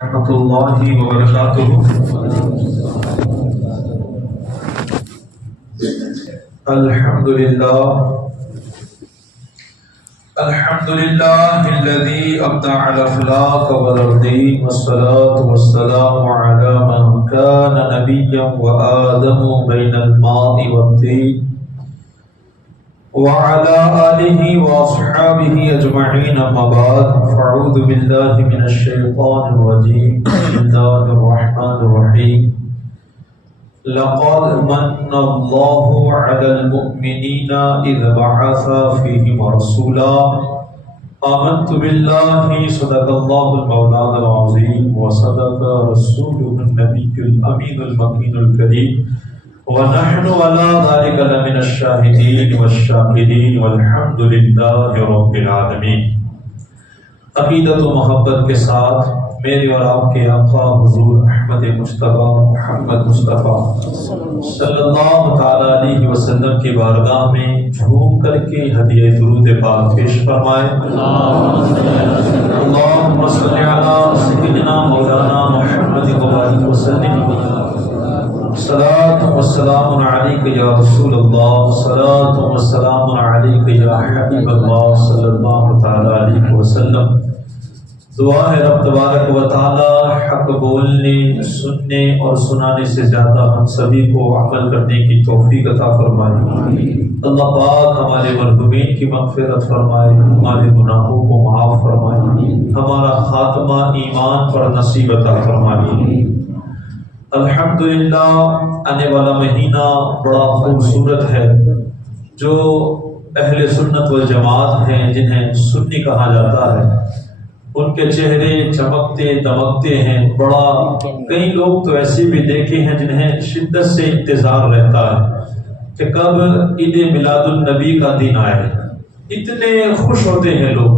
ورحمۃ اللہ وبرکاتہ۔ الحمد للہ الذی ابدع الاخلاق والدین والصلاة والسلام علی من کان نبیا وآدم بین الماء والطین وعلى آلہ واصحابہ اجمعین، اما بعد فاعوذ باللہ من الشیطان الرجیم، بسم اللہ الرحمن الرحیم۔ لقد من اللہ علی المؤمنین اذ بعث فیہم رسولا آمنت باللہ صدق اللہ المولانا العظیم وصدق رسولہ النبی الامین المکین الکریم ونحن على ذلك لمن الشاهدين والشاكرين والحمد لله رب العالمین۔ عقیدت و محبت کے ساتھ میرے اور آپ کے آقا حضور احمد مجتبیٰ محمد مصطفیٰ صلی اللہ تعالی علیہ وسلم کی بارگاہ میں جھوم کر کے ہدیہ درود پاک پیش فرمائے۔ اللہم صلی علی سیدنا مولانا محمد وبارک وسلم۔ صلاۃ و سلام علیک یا رسول اللہ، صلاۃ و سلام علیک یا حبیب اللہ صلی اللہ تعالی علیہ وسلم۔ دعا ہے رب تبارک و تعالی حق بولنے، سننے اور سنانے سے زیادہ ہم سبھی کو عمل کرنے کی توفیق عطا فرمائے۔ اللہ پاک ہمارے مرحومین کی مغفرت فرمائے، ہمارے گناہوں کو معاف فرمائے، ہمارا خاتمہ ایمان پر نصیب عطا فرمائے۔ الحمدللہ آنے والا مہینہ بڑا خوبصورت ہے۔ جو اہل سنت والجماعت ہیں، جنہیں سنی کہا جاتا ہے، ان کے چہرے چمکتے دمکتے ہیں۔ کئی لوگ تو ایسے بھی دیکھے ہیں جنہیں شدت سے انتظار رہتا ہے کہ کب عید میلاد النبی کا دن آئے۔ اتنے خوش ہوتے ہیں لوگ،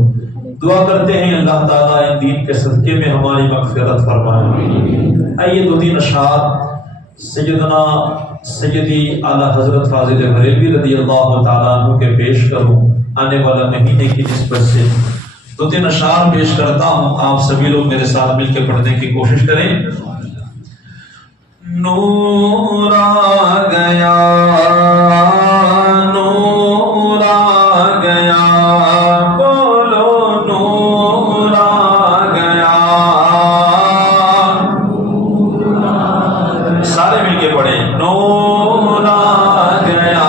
دعا کرتے ہیں اللہ تعالیٰ ان دین کے صدقے میں ہماری مغفرت فرمائے۔ آئیے دو تین اشعار سیدی اعلیٰ حضرت فاضل بریلوی رضی اللہ تعالیٰ عنہ کے پیش کروں۔ آنے والا مہینے کی نسبت سے دو تین اشعار پیش کرتا ہوں، آپ سبھی لوگ میرے ساتھ مل کے پڑھنے کی کوشش کریں۔ نور آ گیا، نور آ گیا، بولو نور آ گیا، سارے مل کے پڑھیں۔ نور آ گیا،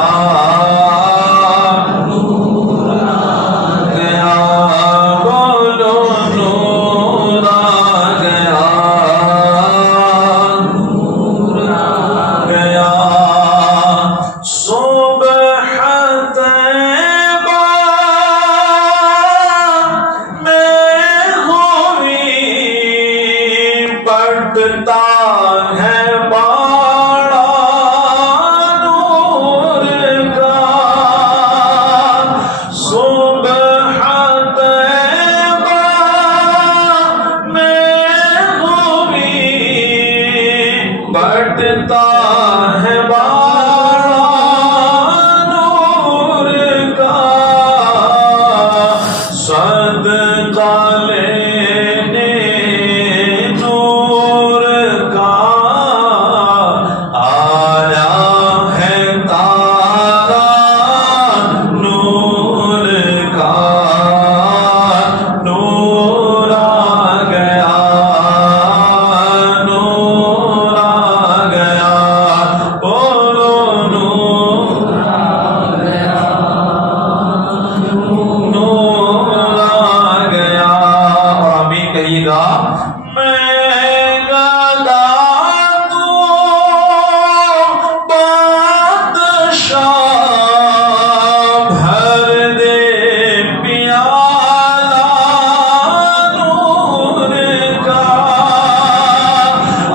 نور آ گیا، بولو نور آ گیا، نور آ گیا۔ صبح طیبہ میں ہوئی بڑھتا ہے باڑا نور کا، صبح طیبہ میں ہوئی بڑھتا ہے باڑا نور کا، صدقہ لینے نور کا آیا ہے تارا نور کا، نور آ گیا، نور آ گیا، بولو نور آ گیا، نور آ گیا۔ اور آمین کہیے گا۔ میں گدا تو بادشاہ بھر دے پیالہ نور کا،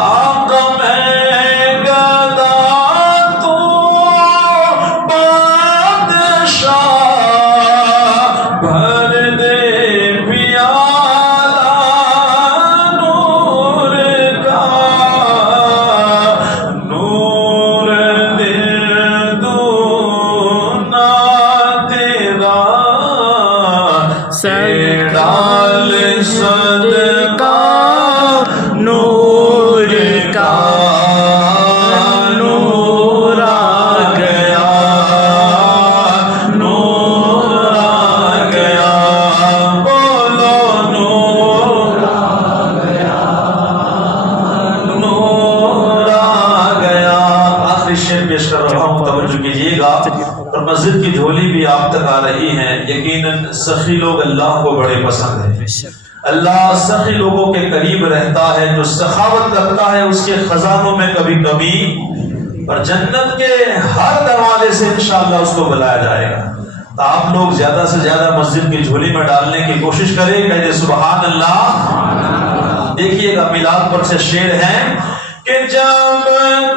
آقا میں گدا تو بادشاہ بھر دے پیالہ نور کا، مسجد کی جھولی بھی آپ تک آ رہی ہے، یقیناً سخی لوگ اللہ کو بڑے پسند ہیں۔ اللہ سخی لوگوں کے قریب رہتا ہے، جو سخاوت کرتا ہے اس کے خزانوں میں کبھی کبھی اور جنت کے ہر دروازے سے انشاءاللہ اس کو بلایا جائے گا۔ تو آپ لوگ زیادہ سے زیادہ مسجد کی جھولی میں ڈالنے کی کوشش کریں، کہتے سبحان اللہ۔ دیکھیے گا میلاد پر سے شعر ہے کہ جب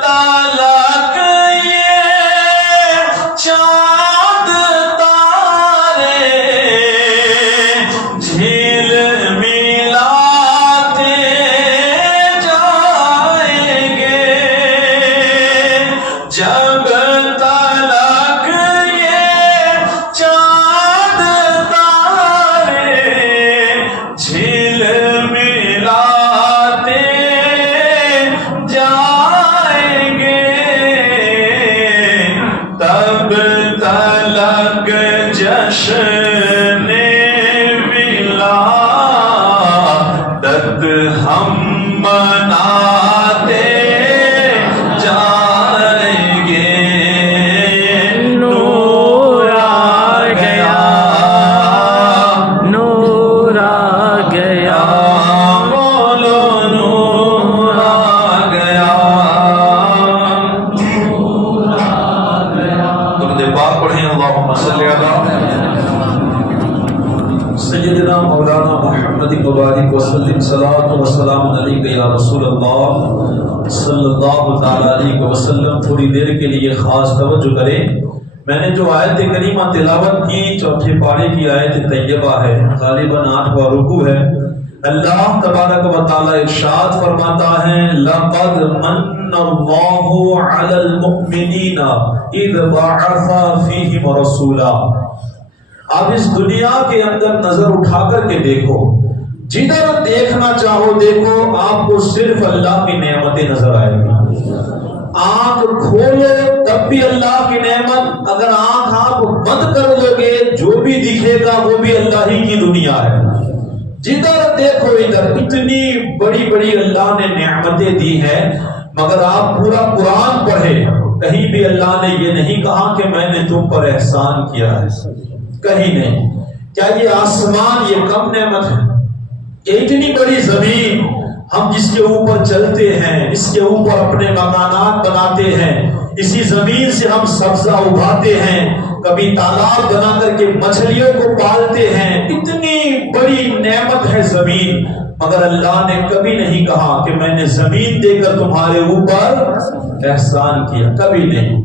تلک یہ چاند تارے جھیل ملاتے جائیں گے، جب تلک یہ چاند تارے جھیل ملاتے جائیں گے، تب تلک جشن ولادت ہم مناتے جائیں گے۔ نور آ گیا، نور آ گیا، بولو نور آ گیا، نور آ گیا۔ درود پاک پڑھیں، اللہم صلی علی سیدنا مولانا محمد مبارک وسلم، صلاۃ و سلام علیک یا رسول اللہ صلی اللہ تعالی علیہ وسلم۔ تھوڑی دیر کے لیے خاص توجہ کریں۔ میں نے جو آیت کریمہ تلاوت کی چوتھے پارے کی آیت طیبہ ہے، غالباً 8واں رکوع ہے۔ اللہ تبارک و تعالی ارشاد فرماتا ہے لقد من اللہ علی المؤمنین اذ بعث فیہم رسولا۔ اب اس دنیا کے اندر نظر اٹھا کر کے دیکھو، جدھر دیکھنا چاہو دیکھو، آپ کو صرف اللہ کی نعمتیں نظر آئے گی۔ آنکھ کھولو تب بھی اللہ کی نعمت، اگر آنکھ آپ بند کر دو گے جو بھی دکھے گا وہ بھی اللہ ہی کی دنیا ہے۔ جدھر دیکھو ادھر اتنی بڑی بڑی اللہ نے نعمتیں دی ہیں، مگر آپ پورا قرآن پڑھے، کہیں بھی اللہ نے یہ نہیں کہا کہ میں نے تم پر احسان کیا ہے، کہیں نہیں۔ کیا یہ آسمان یہ کم نعمت ہے؟ یہ اتنی بڑی زمین ہم جس کے اوپر چلتے ہیں، اس کے اوپر اپنے مکانات بناتے ہیں، اسی زمین سے ہم سبزہ اگاتے ہیں، کبھی تالاب بنا کر کے مچھلیوں کو پالتے ہیں، اتنی بڑی نعمت ہے زمین، مگر اللہ نے کبھی نہیں کہا کہ میں نے زمین دے کر تمہارے اوپر احسان کیا، کبھی نہیں۔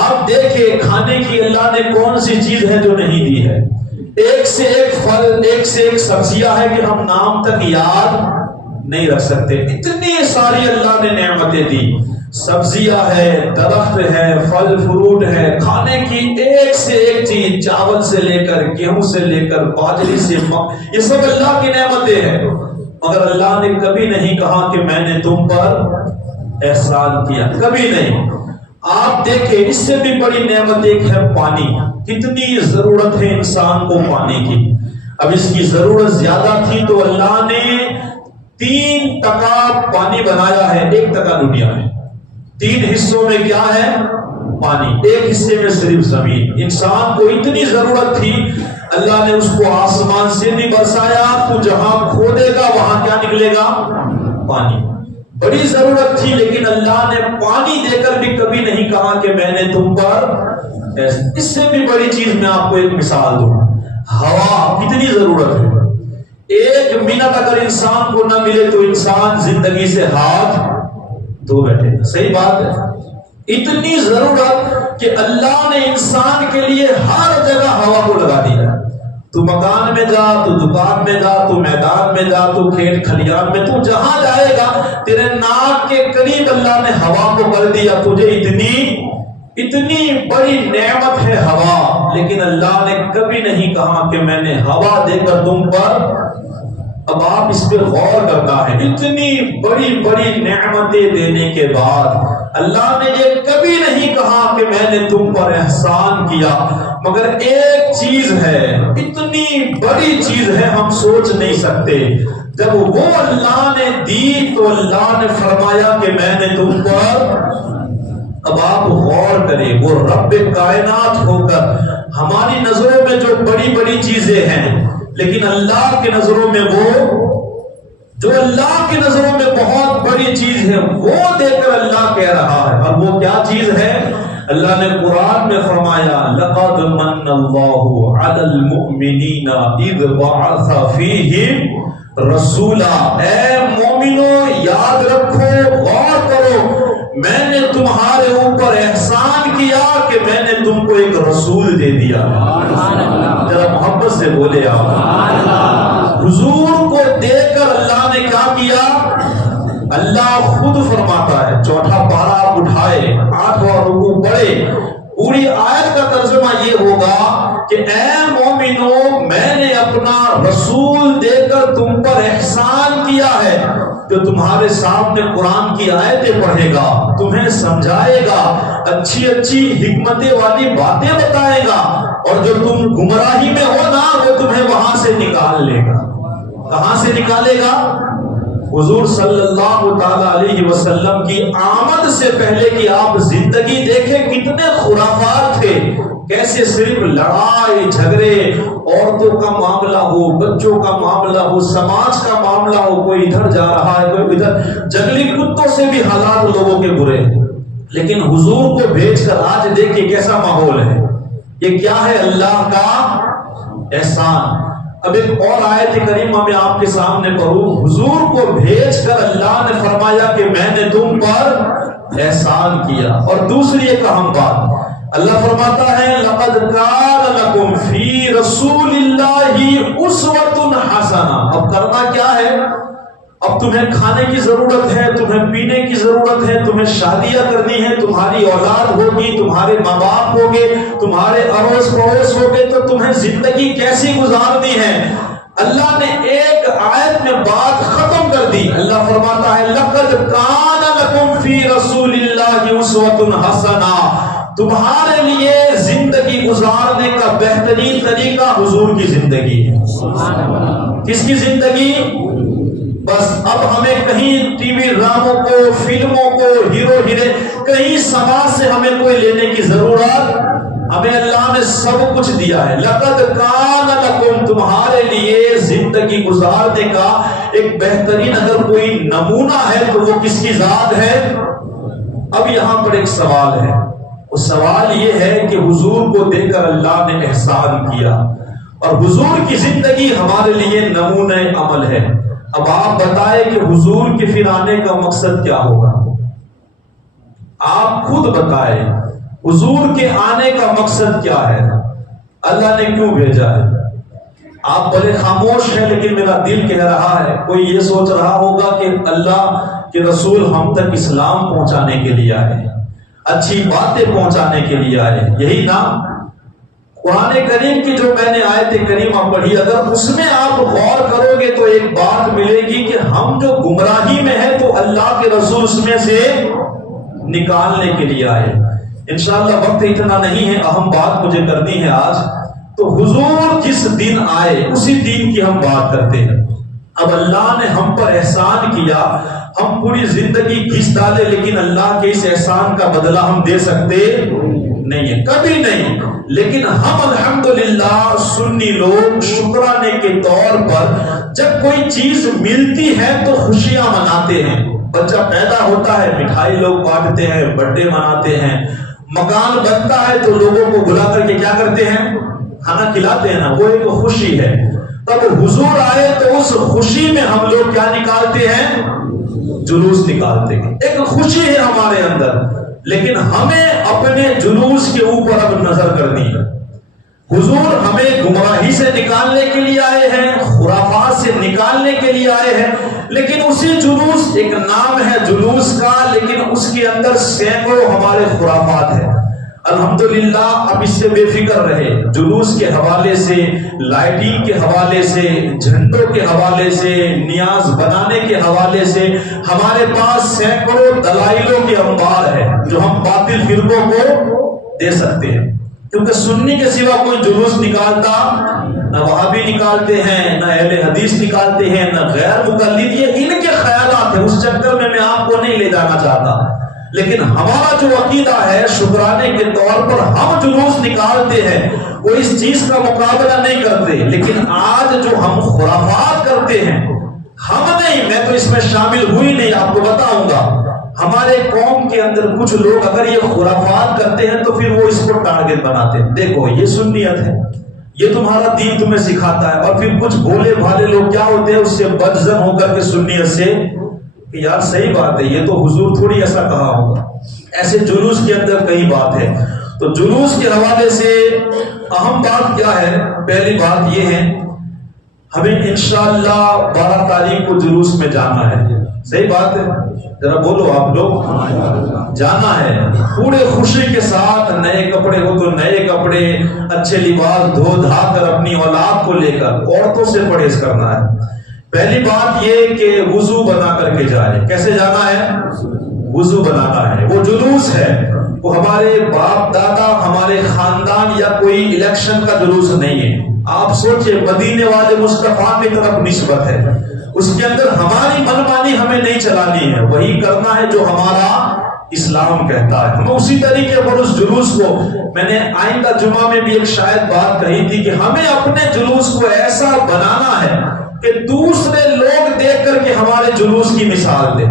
آپ دیکھیں کھانے کی اللہ نے کون سی چیز ہے جو نہیں دی ہے؟ ایک سے ایک پھل، ایک سے ایک سبزیاں ہے کہ ہم نام تک یاد نہیں رکھ سکتے، اتنی ساری اللہ نے نعمتیں دی، سبزیاں ہے، درخت ہے، پھل فروٹ ہے، کھانے کی ایک سے ایک چیز، چاول سے لے کر گیہوں سے لے کر باجری سے یہ سب اللہ کی نعمتیں ہیں، مگر اللہ نے کبھی نہیں کہا کہ میں نے تم پر احسان کیا، کبھی نہیں۔ آپ دیکھیں اس سے بھی بڑی نعمت ایک ہے پانی، کتنی ضرورت ہے انسان کو پانی کی۔ اب اس کی ضرورت زیادہ تھی تو اللہ نے 3% پانی بنایا ہے، 1% دنیا میں، 3 حصوں میں کیا ہے؟ پانی، 1 حصے میں صرف زمین۔ انسان کو اتنی ضرورت تھی، اللہ نے اس کو آسمان سے بھی برسایا، تو جہاں کھودے گا وہاں کیا نکلے گا؟ پانی۔ بڑی ضرورت تھی لیکن اللہ نے پانی دے کر بھی کبھی نہیں کہا کہ میں نے تم پر اس سے بھی بڑی چیز میں آپ کو ایک مثال دوں، ہوا کتنی ضرورت ہے، 1 منٹ اگر انسان کو نہ ملے تو انسان زندگی سے ہاتھ دھو بیٹھے گا، صحیح بات ہے۔ اتنی ضرورت کہ اللہ نے انسان کے لیے ہر جگہ ہوا کو لگا دیا، تو مکان میں جا، تو دکان میں جا، تو میدان میں جا، تو کھیت کھلیان میں، تو جہاں جائے گا تیرے ناک کے قریب اللہ نے ہوا کو کر دیا۔ تجھے اتنی بڑی نعمت ہے ہوا، لیکن اللہ نے کبھی نہیں کہا کہ میں نے ہوا دے کر تم پر، اب آپ اس پہ غور کرتا ہے، اتنی بڑی بڑی نعمتیں دینے کے بعد اللہ نے یہ کبھی نہیں کہا کہ میں نے تم پر احسان کیا، مگر ایک چیز ہے، اتنی بڑی چیز ہے ہم سوچ نہیں سکتے، جب وہ اللہ نے دی تو اللہ نے فرمایا کہ میں نے تم پر، اب باپ غور کرے، وہ رب کائنات ہو کر ہماری نظروں میں جو بڑی بڑی چیزیں ہیں، لیکن اللہ کی نظروں میں جو اللہ کی نظروں میں بہت بڑی چیز ہے، وہ دیکھ کر اللہ کہہ رہا ہے۔ اور وہ کیا چیز ہے؟ اللہ نے قرآن میں فرمایا لقد من اللہ علی المؤمنین اذ بعث فیہم رسولا۔ اے مومنو یاد رکھو، غور کرو، میں نے تمہارے اوپر احسان کیا کہ میں نے تم کو ایک رسول دے دیا۔ ذرا محبت سے بولے آپ۔ حضور کو دیکھ کر اللہ نے کیا کیا؟ اللہ خود فرماتا ہے، چوتھا پارہ آپ اٹھائے، 8واں رکوع پڑھے، پوری آیت کا ترجمہ یہ ہوگا کہ اے مومنو میں نے اپنا رسول دے کر تم پر احسان کیا ہے، جو تمہارے سامنے قرآن کی آیتیں پڑھے گا، تمہیں سمجھائے گا، اچھی اچھی حکمتیں والی باتیں بتائے گا، اور جو تم گمراہی میں ہو نا وہ تمہیں وہاں سے نکال لے گا۔ کہاں سے نکالے گا؟ حضور صلی اللہ تعالی علیہ وسلم کی آمد سے پہلے کی آپ زندگی دیکھیں، کتنے خرافات تھے، کیسے صرف لڑائی جھگڑے، عورتوں کا معاملہ ہو، بچوں کا معاملہ ہو، سماج کا معاملہ ہو، کوئی ادھر جا رہا ہے کوئی ادھر، جنگلی کتوں سے بھی حالات لوگوں کے برے۔ لیکن حضور کو بھیج کر آج دیکھیں کیسا ماحول ہے۔ یہ کیا ہے؟ اللہ کا احسان۔ اب ایک اور آیت کریمہ میں آپ کے سامنے پڑھوں، حضور کو بھیج کر اللہ نے فرمایا کہ میں نے تم پر احسان کیا۔ اور دوسری ایک اہم بات، اللہ فرماتا ہے لقد کان لکم فی رسول اللہ اسوۃ حسنہ۔ اب کرنا کیا ہے؟ اب تمہیں کھانے کی ضرورت ہے، تمہیں پینے کی ضرورت ہے، تمہیں شادیاں کرنی ہے، تمہاری اولاد ہوگی، تمہارے ماں باپ ہوگے، تمہارے اڑوس پڑوس ہوگے، تو تمہیں زندگی کیسی گزارنی ہے؟ اللہ نے ایک آیت میں بات ختم کر دی۔ اللہ فرماتا ہے لقد کان لکم فی رسول اللہ اسوۃ حسنہ۔ تمہارے لیے زندگی گزارنے کا بہترین طریقہ حضور کی زندگی ہے۔ کس کی زندگی؟ بس اب ہمیں کہیں ٹی وی ڈراموں کو، فلموں کو، ہیرو ہیرے، کہیں سماج سے ہمیں کوئی لینے کی ضرورت، ہمیں اللہ نے سب کچھ دیا ہے۔ لقد کان لکم، تمہارے لیے زندگی گزارنے کا ایک بہترین اگر کوئی نمونہ ہے تو وہ کس کی ذات ہے؟ اب یہاں پر ایک سوال ہے، وہ سوال یہ ہے کہ حضور کو دیکھ کر اللہ نے احسان کیا، اور حضور کی زندگی ہمارے لیے نمونہ عمل ہے۔ اب آپ بتائیں کہ حضور کے پھر آنے کا مقصد کیا ہوگا؟ آپ خود بتائیں، حضور کے آنے کا مقصد کیا ہے؟ اللہ نے کیوں بھیجا ہے؟ آپ بڑے خاموش ہیں، لیکن میرا دل کہہ رہا ہے، کوئی یہ سوچ رہا ہوگا کہ اللہ کے رسول ہم تک اسلام پہنچانے کے لیے آئے، اچھی باتیں پہنچانے کے لیے آئے، یہی نا؟ قرآن کریم کی جو میں نے آیت کریمہ پڑھی، اگر اس میں آپ غور کرو گے تو ایک بات ملے گی کہ ہم جو گمراہی میں ہیں تو اللہ کے رسول اس میں سے نکالنے کے لیے آئے۔ انشاءاللہ وقت اتنا نہیں ہے، اہم بات مجھے کرنی ہے آج۔ تو حضور جس دن آئے اسی دن کی ہم بات کرتے ہیں۔ اب اللہ نے ہم پر احسان کیا، ہم پوری زندگی گھس ڈالے، لیکن اللہ کے اس احسان کا بدلہ ہم دے سکتے نہیں ہے، کبھی نہیں۔ لیکن ہم الحمدللہ سنی لوگ شکرانے کے طور پر جب کوئی چیز ملتی ہے تو خوشیاں مناتے ہیں۔ بچہ پیدا ہوتا ہے، مٹھائی لوگ بانٹتے ہیں، برتھ ڈے مناتے ہیں، مکان بنتا ہے تو لوگوں کو بلا کر کے کیا کرتے ہیں؟ کھانا کھلاتے ہیں نا، وہ ایک خوشی ہے۔ تب حضور آئے تو اس خوشی میں ہم لوگ کیا نکالتے ہیں؟ جلوس نکالتے ہیں، ایک خوشی ہے ہمارے اندر۔ لیکن ہمیں اپنے جلوس کے اوپر اب نظر کرنی ہے۔ حضور ہمیں گمراہی سے نکالنے کے لیے آئے ہیں، خرافات سے نکالنے کے لیے آئے ہیں، لیکن اسی جلوس، ایک نام ہے جلوس کا، لیکن اس کے اندر سینکڑوں ہمارے خرافات ہیں۔ الحمدللہ اب اس سے بے فکر رہے، جلوس کے حوالے سے، لائٹنگ کے حوالے سے، جھنڈوں کے حوالے سے، نیاز بنانے کے حوالے سے ہمارے پاس سینکڑوں دلائلوں کے انبار ہے جو ہم باطل فرقوں کو دے سکتے ہیں۔ کیونکہ سنی کے سوا کوئی جلوس نکالتا نہ، وہابی نکالتے ہیں، نہ اہل حدیث نکالتے ہیں، نہ غیر مقلد، یہ ان کے خیالات ہیں، اس چکر میں آپ کو نہیں لے جانا چاہتا۔ لیکن ہمارا جو عقیدہ ہے شکرانے کے طور پر ہم جلوس نکالتے ہیں، وہ اس چیز کا مقابلہ نہیں کرتے. لیکن آج جو ہم خرافات کرتے ہیں، ہم نہیں، میں تو اس میں شامل ہوئی نہیں، آپ کو بتاؤں گا. ہمارے قوم کے اندر کچھ لوگ اگر یہ خرافات کرتے ہیں تو پھر وہ اس کو ٹارگٹ بناتے ہیں. دیکھو یہ سنیت ہے، یہ تمہارا دین تمہیں سکھاتا ہے. اور پھر کچھ بھولے بھالے لوگ کیا ہوتے ہیں، اس سے بدظن ہو کر کے سنیت سے کہ یار صحیح بات ہے، یہ تو حضور تھوڑی ایسا کہا ہوگا. ایسے جلوس کے اندر کئی بات ہے. تو جلوس کے حوالے سے اہم بات کیا ہے؟ پہلی بات یہ ہے، ہمیں انشاءاللہ 12 تاریخ کو جلوس میں جانا ہے. صحیح بات ہے، ذرا بولو آپ لوگ. جانا ہے پورے خوشی کے ساتھ، نئے کپڑے ہو تو نئے کپڑے، اچھے لباس دھو دھا کر اپنی اولاد کو لے کر. عورتوں سے پرہیز کرنا ہے. پہلی بات یہ کہ وضو بنا کر کے جائے. کیسے جانا ہے؟ وضو بنانا ہے. وہ جلوس ہے، وہ ہمارے باپ دادا، ہمارے خاندان یا کوئی الیکشن کا جلوس نہیں ہے. آپ سوچیں، مدینے والے مصطفیٰ کی طرف نسبت ہے، اس کے اندر ہماری منمانی ہمیں نہیں چلانی ہے، وہی کرنا ہے جو ہمارا اسلام کہتا ہے. ہمیں اسی طریقے پر اس جلوس کو، میں نے آئندہ جمعہ میں بھی ایک شاید بات کہی تھی کہ ہمیں اپنے جلوس کو ایسا بنانا ہے کہ دوسرے لوگ دیکھ کر کے ہمارے جلوس کی مثال دیں.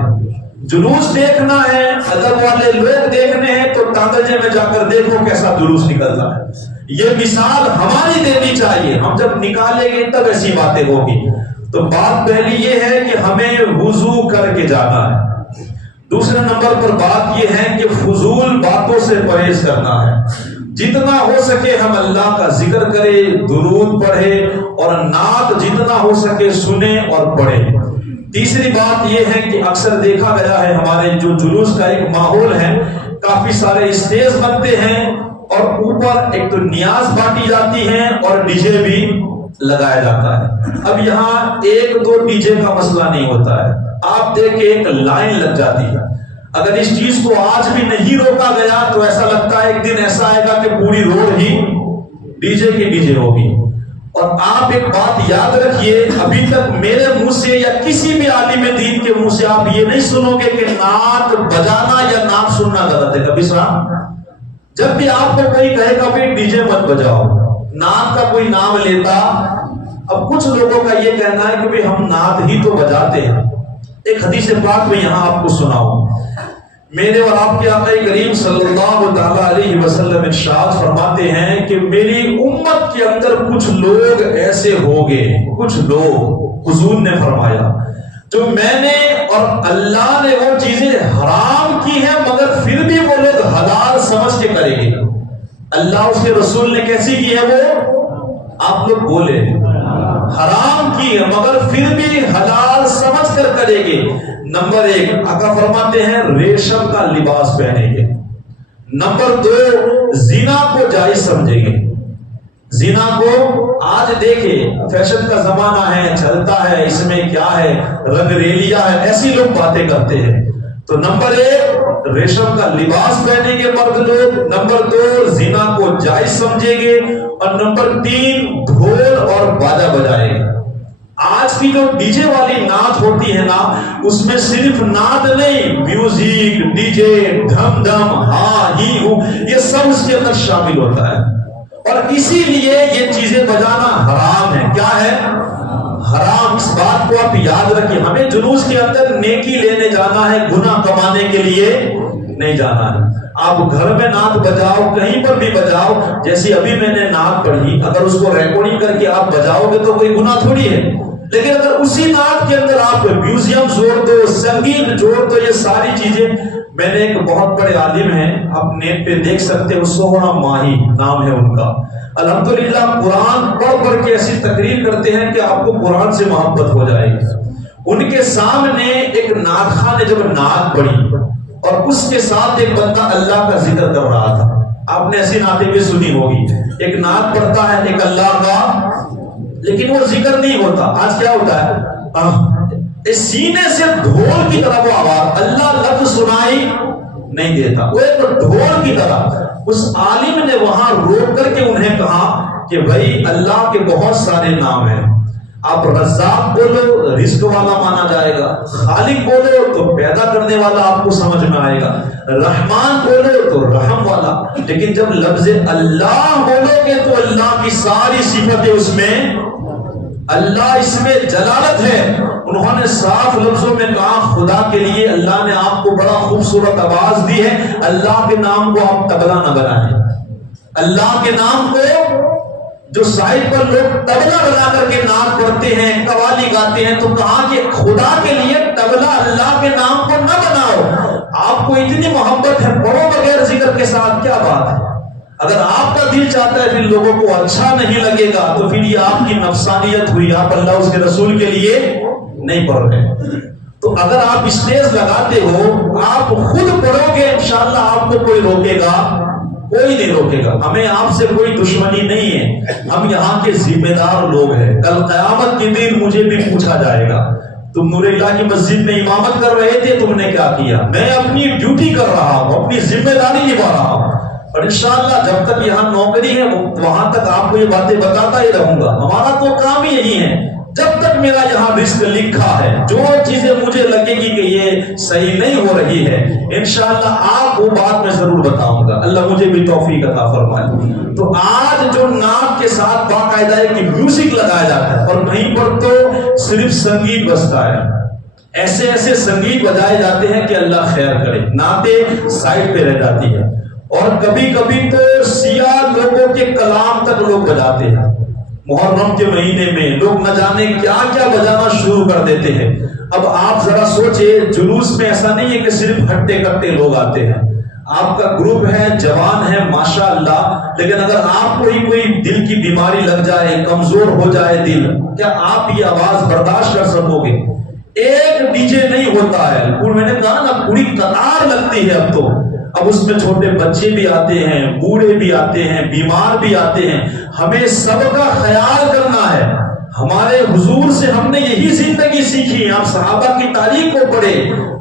جلوس دیکھنا ہے، ادب والے لوگ دیکھنے ہیں تو تانجے میں جا کر دیکھو کیسا جلوس نکلتا ہے. یہ مثال ہماری دینی چاہیے. ہم جب نکالیں گے تب ایسی باتیں ہوگی. تو بات پہلی یہ ہے کہ ہمیں وضو کر کے جانا ہے. دوسرے نمبر پر بات یہ ہے کہ فضول باتوں سے پرہیز کرنا ہے. جتنا ہو سکے ہم اللہ کا ذکر کریں، درود پڑھیں، اور نعت جتنا ہو سکے سنیں اور پڑھیں. تیسری بات یہ ہے کہ اکثر دیکھا گیا ہے ہمارے جو جلوس کا ایک ماحول ہے، کافی سارے اسٹیج بنتے ہیں اور اوپر ایک تو نیاز بانٹی جاتی ہے اور ڈی جے بھی لگایا جاتا ہے. اب یہاں ایک دو ڈی جے کا مسئلہ نہیں ہوتا ہے، آپ دیکھیں ایک لائن لگ جاتی ہے. اگر اس چیز کو آج بھی نہیں روکا گیا تو ایسا لگتا ہے ایک دن ایسا آئے گا کہ پوری روڈ ہی ڈی جے کی ڈی جے ہوگی. اور آپ ایک بات یاد رکھیے، ابھی تک میرے منہ سے یا کسی بھی عالم دین کے منہ سے آپ یہ نہیں سنو گے کہ نعت بجانا یا نعت سننا غلط ہے. کبھی سنا؟ جب بھی آپ کو کوئی کہے گا کہ ڈی جے مت بجاؤ، نعت کا کوئی نام لیتا. اب کچھ لوگوں کا یہ کہنا ہے کہ ہم نعت ہی تو بجاتے ہیں. ایک حدیث پاک میں یہاں آپ کو سناؤں. میرے اور آپ کے آقا کریم صلی اللہ تعالی علیہ وسلم ارشاد فرماتے ہیں کہ میری امت کے اندر کچھ لوگ ایسے ہوگے، کچھ لوگ، حضور نے فرمایا، جو میں نے اور اللہ نے وہ چیزیں حرام کی ہیں مگر پھر بھی وہ لوگ حلال سمجھ کے کریں گے. اللہ اس کے رسول نے کیسی کی ہے؟ وہ آپ لوگ بولے حرام کی ہے مگر پھر بھی حلال سمجھ کر کریں گے. نمبر 1 آقا فرماتے ہیں ریشم کا لباس پہنیں گے. نمبر 2 زنا کو جائز سمجھیں گے. زنا کو آج دیکھیں فیشن کا زمانہ ہے، چلتا ہے، اس میں کیا ہے، رنگ ریلیا ہے، ایسی لوگ باتیں کرتے ہیں. تو نمبر 1 ریشم کا لباس پہنیں گے مرد لوگ. نمبر 2 زنا کو جائز سمجھیں گے. اور نمبر 3 ڈھول اور باجا بجائیں گے. آج کی جو ڈی جے والی نعت ہوتی ہے نا، اس میں صرف نعت نہیں، میوزک، ڈی جے، دھم دھم، ہاں ہی ہو، یہ سب اس کے اندر شامل ہوتا ہے. اور اسی لیے یہ چیزیں بجانا حرام ہے. کیا ہے؟ حرام. اس بات کو آپ یاد رکھیں. ہمیں جلوس کے اندر نیکی لینے جانا ہے، گناہ کمانے کے لیے نہیں جانا ہے. آپ گھر میں نعت بجاؤ، کہیں پر بھی بجاؤ. جیسی ابھی میں نے نعت پڑھی، اگر اس کو ریکارڈنگ کر کے آپ بجاؤ گے تو کوئی گناہ تھوڑی ہے. لیکن اگر اسی نعت کے اندر آپ میوزیم جوڑ دو، سنگیت جوڑ دو، یہ ساری چیزیں. میں نے ایک بہت بڑے عالم ہیں، آپ نیٹ پہ دیکھ سکتے ہو، سوہنا ماہی نام ہے ان کا. الحمدللہ قرآن پڑھ پڑھ کے ایسی تقریر کرتے ہیں کہ آپ کو قرآن سے محبت ہو جائے گی. ان کے سامنے ایک نعت خواہ نے جب نعت پڑھی اور اس کے ساتھ ایک بندہ اللہ کا ذکر کر رہا تھا. آپ نے ایسی نعتیں بھی سنی ہوگی، ایک نعت پڑھتا ہے ایک اللہ کا، لیکن وہ ذکر نہیں ہوتا. آج کیا ہوتا ہے؟ سینے سے ڈھول کی طرح وہ آواز، اللہ لفظ سنائی نہیں دیتا، وہ ایک ڈھول کی طرح. اس عالم نے وہاں روک کر کے انہیں کہا کہ بھائی اللہ کے بہت سارے نام ہیں، آپ رزاق بولو رزق والا مانا جائے گا، خالق بولو تو پیدا کرنے والا آپ کو سمجھ میں آئے گا، رحمان بولو تو رحم والا۔ لیکن جب لفظ اللہ بولو گے تو اللہ کی ساری صفتیں اس میں، اللہ اس میں جلالت ہے۔ انہوں نے صاف لفظوں میں کہا خدا کے لیے اللہ نے آپ کو بڑا خوبصورت آواز دی ہے، اللہ کے نام کو آپ تبلا نہ بنائیں۔ اللہ کے نام کو جو سائٹ پر لوگ تبلا بنا کر کے نعت پڑھتے ہیں، قوالی گاتے ہیں، تو کہا کہ خدا کے لیے تبلا اللہ کے نام کو نہ بناؤ۔ آپ کو اتنی محبت ہے، پڑھو بغیر ذکر کے ساتھ، کیا بات ہے؟ اگر آپ کا دل چاہتا ہے پھر لوگوں کو اچھا نہیں لگے گا تو پھر یہ آپ کی نفسانیت ہوئی، آپ اللہ اس کے رسول کے لیے نہیں پڑھ رہے۔ تو اگر آپ اسٹیج لگاتے ہو، آپ خود پڑھو گے، انشاءاللہ آپ کو کوئی روکے گا؟ کوئی نہیں روکے گا۔ ہمیں آپ سے کوئی دشمنی نہیں ہے، ہم یہاں کے ذمہ دار لوگ ہیں۔ کل قیامت کے دن مجھے بھی پوچھا جائے گا، تم نور اللہ کی مسجد میں امامت کر رہے تھے، تم نے کیا کیا؟ میں اپنی ڈیوٹی کر رہا ہوں، اپنی ذمہ داری نبھا رہا ہوں، اور انشاءاللہ جب تک یہاں نوکری ہے وہاں تک آپ کو یہ باتیں بتاتا ہی رہوں گا۔ ہمارا تو کام ہی یہی ہے، جب تک میرا یہاں رزق لکھا ہے، جو چیزیں مجھے لگے گی کہ یہ صحیح نہیں ہو رہی ہے، انشاءاللہ آپ وہ بات میں ضرور بتاؤں گا۔ اللہ مجھے بھی توفیق عطا فرمائے۔ تو آج جو نعت کے ساتھ باقاعدہ ہے کہ میوزک لگایا جاتا ہے، اور کہیں پر تو صرف سنگیت بجتا ہے، ایسے ایسے سنگیت بجائے جاتے ہیں کہ اللہ خیر کرے، نعتیں سائڈ پہ رہ جاتی ہے، اور کبھی کبھی تو سیاہ لوگوں کے کلام تک لوگ بجاتے ہیں۔ محرم کے مہینے میں لوگ نہ جانے کیا کیا بجانا شروع کر دیتے ہیں۔ اب آپ ذرا سوچئے، جلوس میں ایسا نہیں ہے کہ صرف ہٹتے کٹے لوگ آتے ہیں، آپ کا گروپ ہے، جوان ہے ماشاءاللہ، لیکن اگر آپ کو ہی کوئی دل کی بیماری لگ جائے، کمزور ہو جائے دل، کیا آپ یہ آواز برداشت کر سکو گے؟ ایک ڈی جے نہیں ہوتا ہے، میں نے کہا نا پوری قطار لگتی ہے اب تو، اب اس میں چھوٹے بچے بھی آتے ہیں، بوڑھے بھی آتے ہیں، بیمار بھی آتے ہیں۔ ہمیں سب کا خیال کرنا ہے۔ ہمارے حضور سے ہم نے یہی زندگی سیکھی۔ آپ صحابہ کی تاریخ کو پڑھے،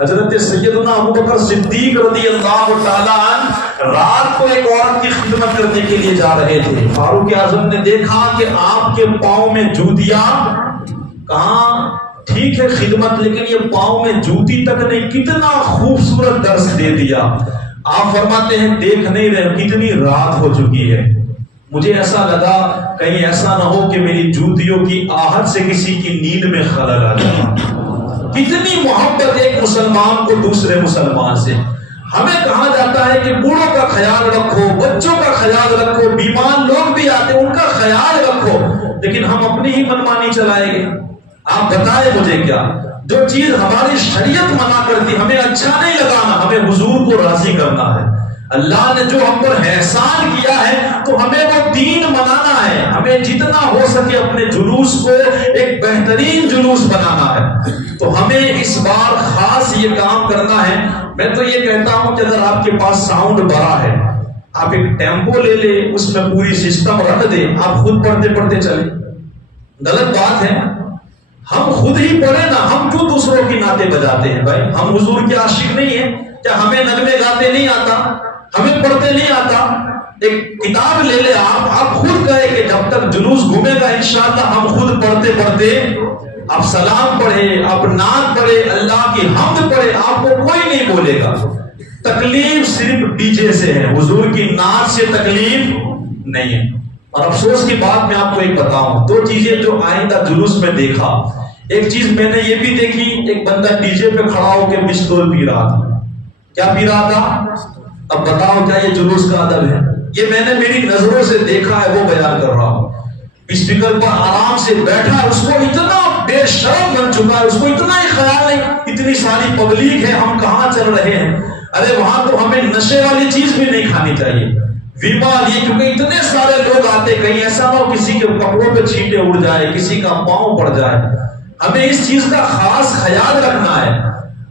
حضرت سیدنا ابوبکر صدیق رضی اللہ تعالیٰ عنہ رات کو ایک عورت کی خدمت کرنے کے لیے جا رہے تھے۔ فاروق اعظم نے دیکھا کہ آپ کے پاؤں میں جوتیاں، کہاں ٹھیک ہے خدمت، لیکن یہ پاؤں میں جوتی تک نے کتنا خوبصورت درس دے دیا۔ آپ فرماتے ہیں دیکھ نہیں رہے کتنی رات ہو چکی ہے، مجھے ایسا لگا کہیں ایسا نہ ہو کہ میری جوتیوں کی آہٹ سے کسی کی نیند میں خلل آ جائے۔ کتنی محبت ایک مسلمان کو دوسرے مسلمان سے۔ ہمیں کہا جاتا ہے کہ بوڑھوں کا خیال رکھو، بچوں کا خیال رکھو، بیمار لوگ بھی آتے ان کا خیال رکھو، لیکن ہم اپنی ہی منمانی چلائیں گے۔ آپ بتائیں مجھے کیا جو چیز ہماری شریعت منع کرتی، ہمیں اچھا نہیں لگانا، ہمیں حضور کو راضی کرنا ہے۔ اللہ نے جو ہم پر احسان کیا ہے تو ہمیں وہ دین منانا ہے، ہمیں جتنا ہو سکے اپنے جلوس کو ایک بہترین جلوس بنانا ہے۔ تو ہمیں اس بار خاص یہ کام کرنا ہے۔ میں تو یہ کہتا ہوں کہ اگر آپ کے پاس ساؤنڈ بڑا ہے، آپ ایک ٹیمپو لے لے، اس میں پوری سسٹم رکھ دے، آپ خود پڑھتے پڑھتے چلیں۔ غلط بات ہے، ہم خود ہی پڑھیں نا، ہم کیوں دوسروں کی نعتیں بجاتے ہیں؟ بھائی ہم حضور کے عاشق نہیں ہیں کیا؟ ہمیں نغمے گاتے نہیں آتا، ہمیں پڑھتے نہیں آتا؟ ایک کتاب لے لے آپ خود کہے کہ جب تک جلوس گھومے گا انشاءاللہ ہم خود پڑھتے پڑھتے، آپ سلام پڑھے، آپ نعت پڑھے، اللہ کی حمد پڑھے، آپ کو کوئی نہیں بولے گا۔ تکلیف صرف ڈی جے سے ہے، حضور کی نعت سے تکلیف نہیں ہے۔ اور افسوس کی بات میں آپ کو ایک بتاؤں، دو چیزیں جو آئندہ جلوس میں دیکھا۔ ایک چیز میں نے یہ بھی دیکھی، ایک بندہ ڈی جے پہ کھڑا ہو کے پستول پی رہا تھا۔ کیا پی رہا تھا؟ اب بتاؤ کیا یہ جلوس کا ادب ہے؟ یہ میں نے میری نظروں سے دیکھا ہے، وہ بیان کر رہا ہوں۔ اسپیکر پر آرام سے بیٹھا ہے، اس کو اتنا بے شرم بن چکا ہے، اس کو اتنا ہی خیال نہیں، اتنی ساری پبلک ہے، ہم کہاں چل رہے ہیں؟ ارے وہاں تو ہمیں نشے والی چیز بھی نہیں کھانی چاہیے، بیماری، کیونکہ اتنے سارے لوگ آتے، کہیں ایسا نہ ہو کسی کے کپڑوں پہ چھینٹے اڑ جائے، کسی کا پاؤں پڑ جائے۔ ہمیں اس چیز کا خاص خیال رکھنا ہے۔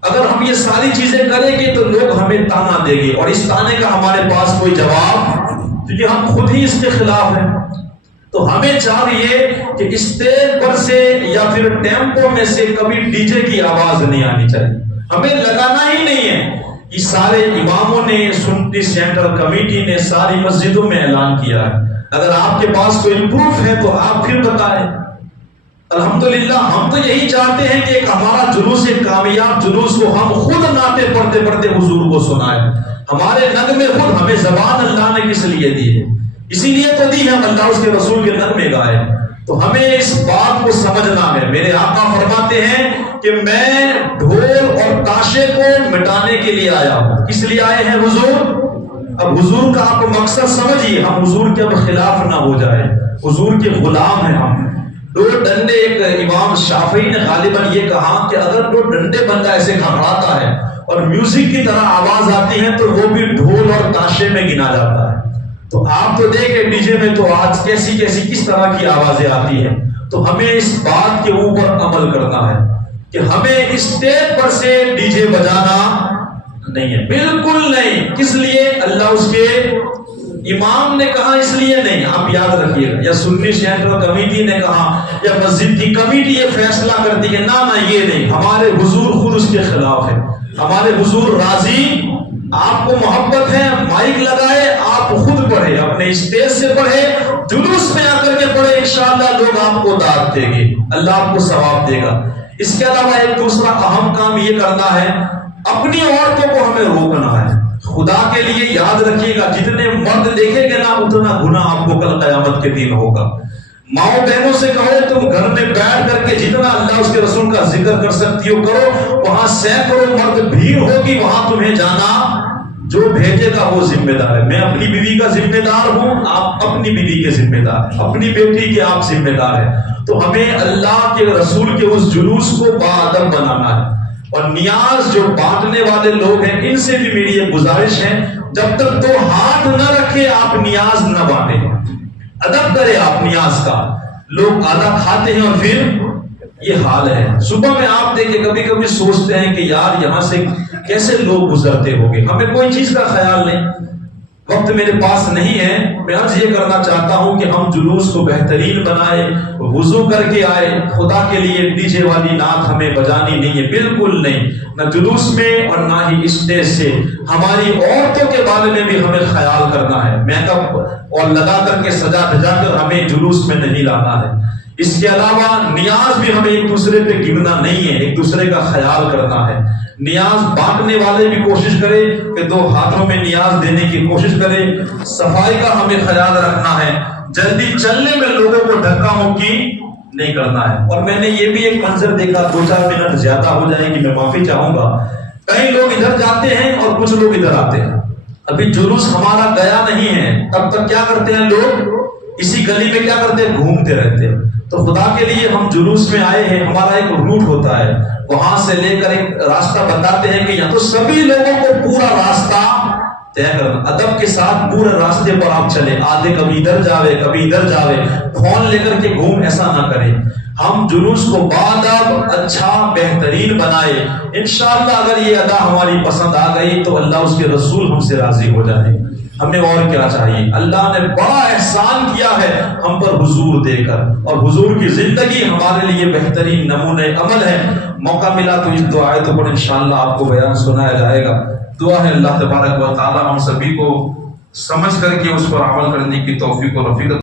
اگر ہم یہ ساری چیزیں کریں گے تو لوگ ہمیں تانا دیں گے، اور اس تانے کا ہمارے پاس کوئی جواب، کیونکہ ہم خود ہی اس کے خلاف ہیں۔ تو ہمیں چاہیے کہ اسٹیج پر سے یا پھر ٹیمپو میں سے کبھی ڈی جے کی آواز نہیں آنی چاہیے، ہمیں لگانا ہی نہیں ہے۔ یہ سارے اماموں نے، سنتی سینٹرل کمیٹی نے ساری مسجدوں میں اعلان کیا ہے۔ اگر آپ کے پاس کوئی پروف ہے تو آپ پھر بتائیں۔ الحمدللہ ہم تو یہی چاہتے ہیں کہ ایک ہمارا جلوس، ایک کامیاب جلوس کو ہم خود نعتیں پڑھتے پڑھتے حضور کو سنائیں۔ ہمارے نغمے خود، ہمیں زبان اللہ نے کس لیے دی ہے؟ اسی لیے تو دی ہے ہم اللہ اس کے رسول کے نغمے گائے۔ تو ہمیں اس بات کو سمجھنا ہے۔ میرے آقا فرماتے ہیں کہ میں ڈھول اور تاشے کو مٹانے کے لیے آیا ہوں۔ کس لیے آئے ہیں حضور؟ اب حضور کا آپ مقصد سمجھیے، ہم حضور کے اب خلاف نہ ہو جائے، حضور کے غلام ہیں ہم۔ دو ڈنڈے، ایک امام شافعی نے غالباً یہ کہا کہ اگر دو ڈنڈے بندہ ایسے گھبراتا ہے اور میوزک کی طرح آواز آتی ہے تو وہ بھی ڈھول اور تاشے میں گنا جاتا ہے۔ تو آپ تو دیکھیں ڈی جے میں تو آج کیسی کیسی کس طرح کی آوازیں آتی ہیں۔ تو ہمیں اس بات کے اوپر عمل کرنا ہے کہ ہمیں اسٹیج پر سے ڈی جے بجانا نہیں ہے، بالکل نہیں۔ کس لیے؟ اللہ اس کے امام نے کہا، اس لیے نہیں۔ آپ یاد رکھیے گا، یا سنی سینٹرل کمیٹی نے کہا یا مسجد کی کمیٹی یہ فیصلہ کرتی ہے، نہ یہ نہیں۔ ہمارے حضور خود اس کے خلاف ہے۔ ہمارے حضور راضی، آپ کو محبت ہے، مائک لگائے، آپ خود پڑھے، اپنے اسٹیج سے پڑھے، جلوس میں آ کر کے پڑھے، انشاءاللہ لوگ آپ کو داد دیں گے، اللہ آپ کو ثواب دے گا۔ اس کے علاوہ ایک دوسرا اہم کام یہ کرنا ہے، اپنی عورتوں کو ہمیں روکنا ہے۔ خدا کے لیے یاد رکھیے گا، جتنے مرد دیکھیں گے نا اتنا گناہ آپ کو کل قیامت کے دن ہوگا۔ ماؤں بہنوں سے کہو تم گھر میں بیٹھ کر کے جتنا اللہ اس کے رسول کا ذکر کر سکتی ہو کرو، وہاں سینکڑوں مرد بھیڑ ہوگی، وہاں تمہیں جانا، جو بھیجے گا وہ ذمہ دار ہے۔ میں اپنی بیوی کا ذمہ دار ہوں، آپ اپنی بیوی کے ذمہ دار ہیں، اپنی بیٹی کے آپ ذمہ دار ہیں۔ تو ہمیں اللہ کے رسول کے اس جلوس کو باادب بنانا ہے۔ اور نیاز جو بانٹنے والے لوگ ہیں ان سے بھی میری ایک گزارش ہے، جب تک دو ہاتھ نہ رکھے آپ نیاز نہ بانٹیں، ادب کرے آپ نیاز کا۔ لوگ آدھا کھاتے ہیں اور پھر یہ حال ہے۔ صبح میں آپ دیکھیں کبھی کبھی سوچتے ہیں کہ یار یہاں سے کیسے لوگ گزرتے ہوں گے، ہمیں کوئی چیز کا خیال نہیں، وقت میرے پاس نہیں ہے۔ میں آج یہ کرنا چاہتا ہوں کہ ہم جلوس کو بہترین بنائے، وضو کر کے آئے۔ خدا کے لیے ڈی جے والی نعت ہمیں بجانی نہیں ہے، بالکل نہیں، نہ جلوس میں اور نہ ہی اسٹیج سے۔ ہماری عورتوں کے بارے میں بھی ہمیں خیال کرنا ہے، میک اپ اور لگا کر کے سجا دھجا کر ہمیں جلوس میں نہیں لانا ہے۔ اس کے علاوہ نیاز بھی ہمیں ایک دوسرے پہ گرنا نہیں ہے، ایک دوسرے کا خیال کرنا ہے۔ نیاز بانٹنے والے بھی کوشش کرے کہ دو ہاتھوں میں نیاز دینے کی کوشش کرے۔ صفائی کا ہمیں خیال رکھنا ہے، جلدی چلنے میں لوگوں کو دھکا مکی نہیں کرنا ہے۔ اور میں نے یہ بھی ایک منظر دیکھا، 2-4 منٹ زیادہ ہو جائیں گی، میں معافی چاہوں گا۔ کئی لوگ ادھر جاتے ہیں اور کچھ لوگ ادھر آتے ہیں، ابھی جلوس ہمارا گیا نہیں ہے، تب تک کیا کرتے ہیں لوگ؟ اسی گلی میں کیا کرتے ہیں؟ گھومتے رہتے ہیں۔ تو خدا کے لیے ہم جلوس میں آئے ہیں، ہمارا ایک روٹ ہوتا ہے، وہاں سے لے کر ایک راستہ بتاتے ہیں کہ یہاں تو سبھی لوگوں کو پورا راستہ طے کرنا، ادب کے ساتھ پورے راستے پر آپ چلے، آدھے کبھی ادھر جاوے کبھی ادھر جاوے، فون لے کر کے گھوم، ایسا نہ کریں۔ ہم جلوس کو باادب اچھا بہترین بنائے۔ انشاءاللہ اگر یہ ادا ہماری پسند آ گئی تو اللہ اس کے رسول ہم سے راضی ہو جائے۔ ہمیں اور کیا چاہیے؟ اللہ نے بڑا احسان کیا ہے ہم پر حضور دے کر، اور حضور کی زندگی ہمارے لیے بہترین نمونہ عمل ہے۔ موقع ملا تو اس دو آیتوں پر انشاءاللہ آپ کو بیان سنایا جائے گا۔ دعا ہے اللہ تبارک و تعالی ہم سبھی کو سمجھ کر کے اس پر عمل کرنے کی توفیق و رفیق